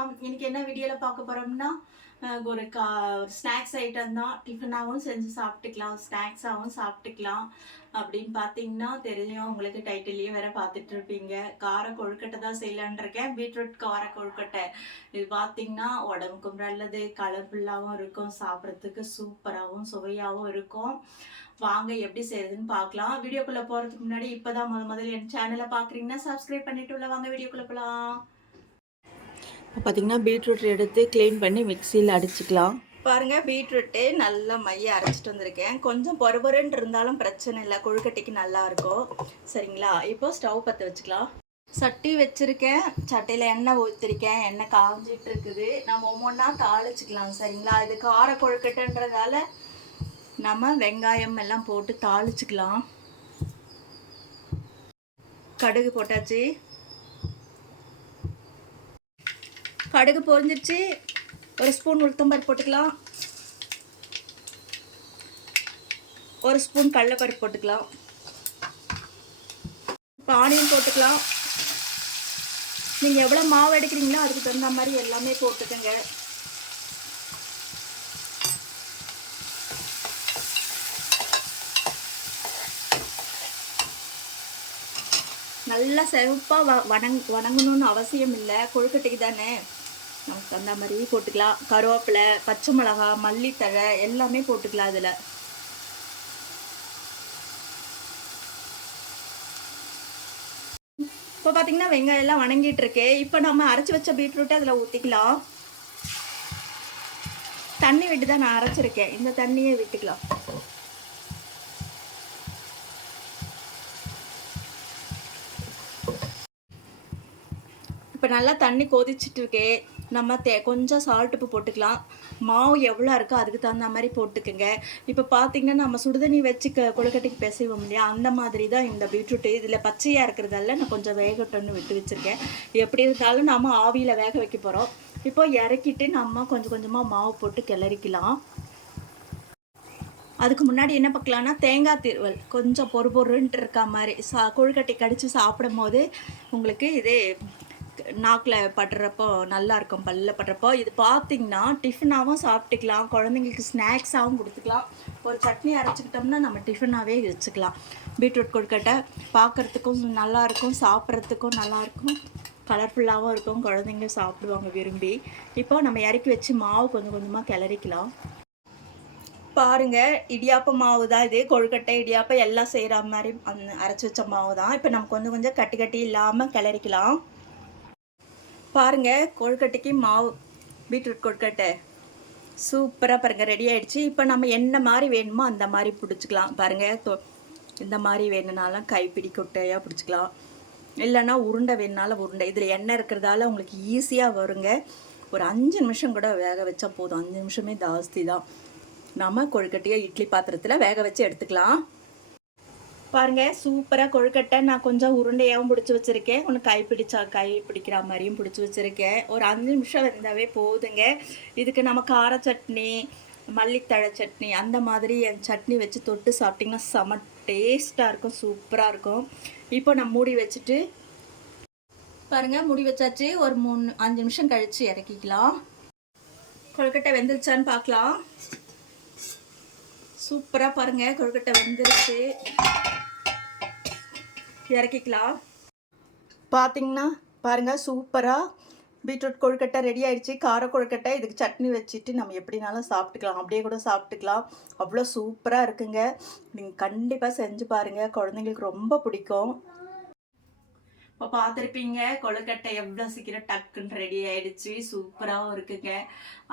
வணக்கம் இன்னைக்கு என்ன வீடியோவில் பார்க்க போகிறோம்னா ஒரு கா ஸ்நாக்ஸ் ஐட்டம் தான். டிஃபனாகவும் செஞ்சு சாப்பிட்டுக்கலாம். ஸ்நாக்ஸாகவும் சாப்பிட்டுக்கலாம். அப்படின்னு பார்த்தீங்கன்னா தெரியும். உங்களுக்கு டைட்டிலையும் வேற பார்த்துட்டு இருப்பீங்க. கார கொழுக்கட்டை தான் செய்யலான் இருக்கேன். பீட்ரூட் கார கொழுக்கட்டை. இது பார்த்தீங்கன்னா உடம்புக்கும் நல்லது கலர்ஃபுல்லாகவும் இருக்கும். சாப்பிட்றதுக்கு சூப்பராகவும் சுவையாகவும் இருக்கும். வாங்க எப்படி செய்யறதுன்னு பார்க்கலாம். வீடியோக்குள்ளே போகிறதுக்கு முன்னாடி இப்போ தான் முத முதல்ல என் சேனலை பார்க்குறீங்கன்னா சப்ஸ்கிரைப் பண்ணிட்டு உள்ள வாங்க. வீடியோக்குள்ளே போகலாம் இப்போ பார்த்தீங்கன்னா பீட்ரூட் எடுத்து க்ளீன் பண்ணி மிக்சியில் அடிச்சுக்கலாம். பாருங்கள் பீட்ரூட்டு நல்லா மைய அரைச்சிட்டு வந்திருக்கேன். கொஞ்சம் பொறுபொருன்னு இருந்தாலும் பிரச்சனை இல்லை. கொழுக்கட்டைக்கு நல்லா இருக்கும். சரிங்களா? இப்போ ஸ்டவ் பற்ற வச்சுக்கலாம். சட்டி வச்சுருக்கேன். சட்டையில் எண்ணெய் ஊற்றிருக்கேன் எண்ணெய் காஞ்சிட்டு இருக்குது. நம்ம ஒவ்வொன்றா தாளிச்சிக்கலாம். சரிங்களா? இது கார கொழுக்கட்டைன்றதால நம்ம வெங்காயம் எல்லாம் போட்டு தாளிச்சிக்கலாம். கடுகு போட்டாச்சு. கடுகு பொரிஞ்சிருச்சு. ஒரு ஸ்பூன் உளுத்தம்பருப்பு போட்டுக்கலாம். ஒரு ஸ்பூன் கடலைப்பருப்பு போட்டுக்கலாம். இப்போ ஆனியன் போட்டுக்கலாம். நீங்கள் எவ்வளோ மாவு எடுக்கிறீங்களோ அதுக்கு தகுந்த மாதிரி எல்லாமே போட்டுக்கோங்க. நல்லா செவப்பாக வ வணங் வணங்கணும்னு அவசியம் இல்லை. கொழுக்கட்டைக்கு தானே நமக்கு அந்த மாதிரி போட்டுக்கலாம். கருவேப்பிலை பச்சை மிளகா மல்லித்தழை எல்லாமே போட்டுக்கலாம் அதில் இப்போ பார்த்தீங்கன்னா வெங்காயம் எல்லாம் வணங்கிட்டு இருக்கு. இப்போ நம்ம அரைச்சி வச்ச பீட்ரூட்டை அதில் ஊற்றிக்கலாம் தண்ணி விட்டு தான் நான் அரைச்சிருக்கேன். இந்த தண்ணியை விட்டுக்கலாம். இப்போ நல்லா தண்ணி கொதிச்சிட்டு இருக்கே. நம்ம தே கொஞ்சம் சால்ட் உப்பு போட்டுக்கலாம். மாவு எவ்வளோ இருக்கோ அதுக்கு தகுந்த மாதிரி போட்டுக்கோங்க. இப்போ பார்த்தீங்கன்னா நம்ம சுடுதண்ணி வச்சு க கொழுக்கட்டைக்கு பிசைவோம் இல்லையா? அந்த மாதிரி தான் இந்த பீட்ரூட்டு. இதில் பச்சையாக இருக்கிறதால நான் கொஞ்சம் வேகட்டும்னு விட்டு வச்சுருக்கேன். எப்படி இருந்தாலும் நம்ம ஆவியில் வேக வைக்க போகிறோம் இப்போ இறக்கிட்டு நம்ம கொஞ்சம் கொஞ்சமாக மாவு போட்டு கிளறிக்கலாம். அதுக்கு முன்னாடி என்ன பார்க்கலான்னா தேங்காய் திருவல். கொஞ்சம் பொறு பொருன்ட்டு இருக்க மாதிரி சா கொழுக்கட்டை கடிச்சு சாப்பிடும் போது உங்களுக்கு இது நாக்கில் படுறப்போ நல்லா இருக்கும் பல்ல படுறப்போ. இது பார்த்திங்கன்னா டிஃபனாகவும் சாப்பிட்டுக்கலாம் குழந்தைங்களுக்கு ஸ்நாக்ஸாகவும் கொடுத்துக்கலாம். ஒரு சட்னி அரைச்சிக்கிட்டோம்னா நம்ம டிஃபனாகவே வச்சுக்கலாம். பீட்ரூட் கொழுக்கட்டை பார்க்குறதுக்கும் நல்லா இருக்கும் சாப்பிட்றதுக்கும் நல்லாயிருக்கும் கலர்ஃபுல்லாகவும் இருக்கும் குழந்தைங்க சாப்பிடுவாங்க விரும்பி. இப்போ நம்ம இறக்கி வச்சு மாவு கொஞ்சம் கொஞ்சமாக கிளறிக்கலாம். பாருங்கள் இடியாப்ப மாவு தான் இது. கொழுக்கட்டை இடியாப்பம் எல்லாம் செய்கிற மாதிரி அந்த அரைச்சி வச்ச மாவு தான். இப்போ நம்ம கொஞ்சம் கொஞ்சம் கட்டி கட்டி இல்லாமல் கிளறிக்கலாம். பாருங்கள் கொழுக்கட்டைக்கு மாவு. பீட்ரூட் கொழுக்கட்டை. சூப்பராக பாருங்கள் ரெடி ஆகிடுச்சு இப்போ நம்ம என்ன மாதிரி வேணுமோ அந்த மாதிரி பிடிச்சிக்கலாம். பாருங்கள் தொ இந்த மாதிரி வேணுனாலும் கைப்பிடி கொட்டையாக பிடிச்சிக்கலாம். இல்லைன்னா உருண்டை வேணுனாலும் உருண்டை. இதில் எண்ணெய் இருக்கிறதால உங்களுக்கு ஈஸியாக வருங்க. ஒரு அஞ்சு நிமிஷம் கூட வேக வச்சா போதும். அஞ்சு நிமிஷமே ஜாஸ்தி தான். நம்ம கொழுக்கட்டையை இட்லி பாத்திரத்தில் வேக வச்சு எடுத்துக்கலாம். பாருங்க சூப்பராக கொழுக்கட்டை நான் கொஞ்சம் உருண்டையாகவும் பிடிச்சி வச்சுருக்கேன். ஒன்று கை பிடிச்சா கை பிடிக்கிற மாதிரியும் பிடிச்சி வச்சுருக்கேன். ஒரு அஞ்சு நிமிஷம் வந்தாவே போதுங்க. இதுக்கு நம்ம கார சட்னி மல்லித்தழை சட்னி அந்த மாதிரி என் சட்னி வச்சு தொட்டு சாப்பிட்டிங்கன்னா செம டேஸ்ட்டாக இருக்கும் சூப்பராக இருக்கும். இப்போ நான் மூடி வச்சுட்டு பாருங்கள் மூடி வச்சாச்சு. ஒரு மூணு அஞ்சு நிமிஷம் கழித்து இறக்கிக்கலாம். கொழுக்கட்டை வெந்துருச்சான்னு பார்க்கலாம். சூப்பராக பாருங்கள் கொழுக்கட்டை வெந்துருச்சு. இறக்கிக்கலாம். பார்த்தீங்கன்னா பாருங்கள் சூப்பராக பீட்ரூட் கொழுக்கட்டை ரெடி ஆயிடுச்சு. கார கொழுக்கட்டை இதுக்கு சட்னி வச்சுட்டு நம்ம எப்படினாலும் சாப்பிட்டுக்கலாம். அப்படியே கூட சாப்பிட்டுக்கலாம். அவ்வளோ சூப்பராக இருக்குங்க. நீங்கள் கண்டிப்பாக செஞ்சு பாருங்கள் குழந்தைங்களுக்கு ரொம்ப பிடிக்கும். இப்போ பார்த்துருப்பீங்க கொழுக்கட்டை எவ்வளோ சீக்கிரம் டக்குன்னு ரெடி ஆயிடுச்சு. சூப்பராகவும் இருக்குங்க.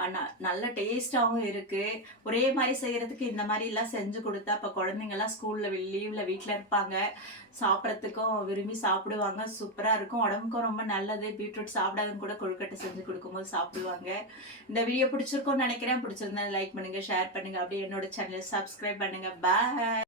ஆனால் நல்ல டேஸ்ட்டாகவும் இருக்குது ஒரே மாதிரி செய்கிறதுக்கு இந்த மாதிரிலாம் செஞ்சு கொடுத்தா இப்போ குழந்தைங்கள்லாம் ஸ்கூலில் லீவில் வீட்டில் இருப்பாங்க. சாப்பிட்றதுக்கும் விரும்பி சாப்பிடுவாங்க. சூப்பராக இருக்கும். உடம்புக்கும் ரொம்ப நல்லது. பீட்ரூட் சாப்பிடாதவங்க கூட கொழுக்கட்டை செஞ்சு கொடுக்கும்போது சாப்பிடுவாங்க. இந்த வீடியோ பிடிச்சிருக்கோன்னு நினைக்கிறேன். பிடிச்சிருந்தா லைக் பண்ணுங்கள் ஷேர் பண்ணுங்கள் அப்படியே என்னோட சேனலை சப்ஸ்கிரைப் பண்ணுங்கள் பாய்